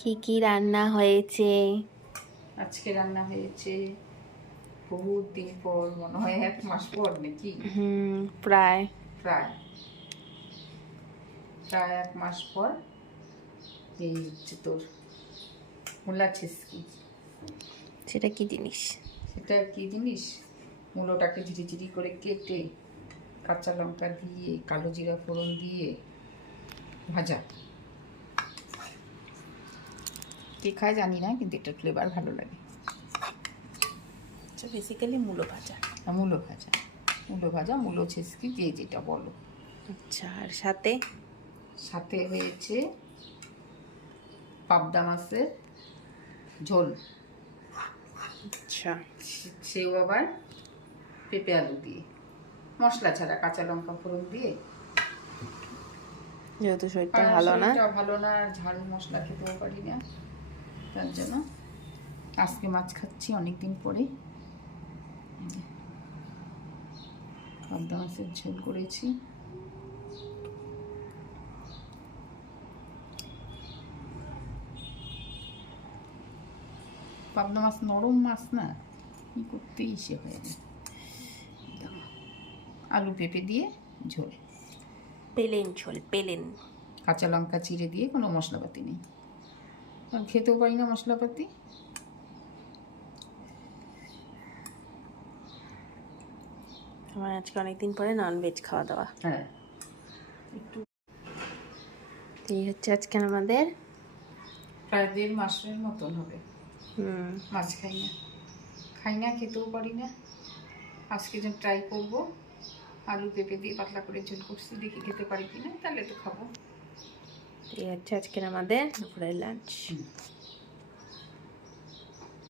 কি কি রান্না হয়েছে? আজকে রান্না হয়েছে বহুত দিন পর, মনে হয় 1 মাস পর নাকি। প্রায় প্রায় প্রায় 1 মাস পর এই হচ্ছে তোর মূলা ছেঁচকি। সেটা কি জিনিস? সেটা কি জিনিস, মূলোটাকে ঝিরিঝিরি করে কেটে কাঁচা লঙ্কা দিয়ে কালো জিরা ফোড়ন দিয়ে ভাজা। কে খায় জানি না, কিন্তু এটার ফ্লেভার ভালো লাগে। আচ্ছা, বেসিক্যালি মূলো ভাজা। মূলো ভাজা, মূলো ভাজা, মূলো ছেঁচকি, যে যেটা বলো। আচ্ছা, আর সাথে? সাথে হয়েছে পাবদা মাছের ঝোল। আচ্ছা, সেও আবার পেঁপে আলু দিয়ে, মশলা ছাড়া, কাঁচা লঙ্কা ফোড়ন দিয়ে। যেহেতু শরীরটা ভালো না, শরীরটা ভালো না, ঝাল মশলা খেতেও পারি না, তার জন্য আজকে মাছ খাচ্ছি অনেকদিন পরে। পাবদা মাছের ঝোল করেছি। পাবদা মাছ নরম মাছ না, কি করতেই সে হয়ে যায়। আলু পেঁপে দিয়ে ঝোল, পেলেন ঝোল, পেলেন। কাঁচা লঙ্কা চিড়ে দিয়ে, কোনো মশলাপাতি নেই, আর খেতেও পারি না মশলাপাতি। আমার আজকে অনেকদিন পরে ননভেজ খাওয়া দাওয়া। হ্যাঁ, একটু এই হচ্ছে আজকে আমাদের প্রায় 1.5 মাসের মতন হবে মাছ খাই না, খেতেও পারি না। আজকে যেন ট্রাই করবো, আলু পেঁপে দিয়ে পাতলা করে ঝোল করছি, দেখি খেতে পারি কিনা, তাহলে তো খাবো। এই হচ্ছে আজকের আমাদের দুপুরের লাঞ্চ।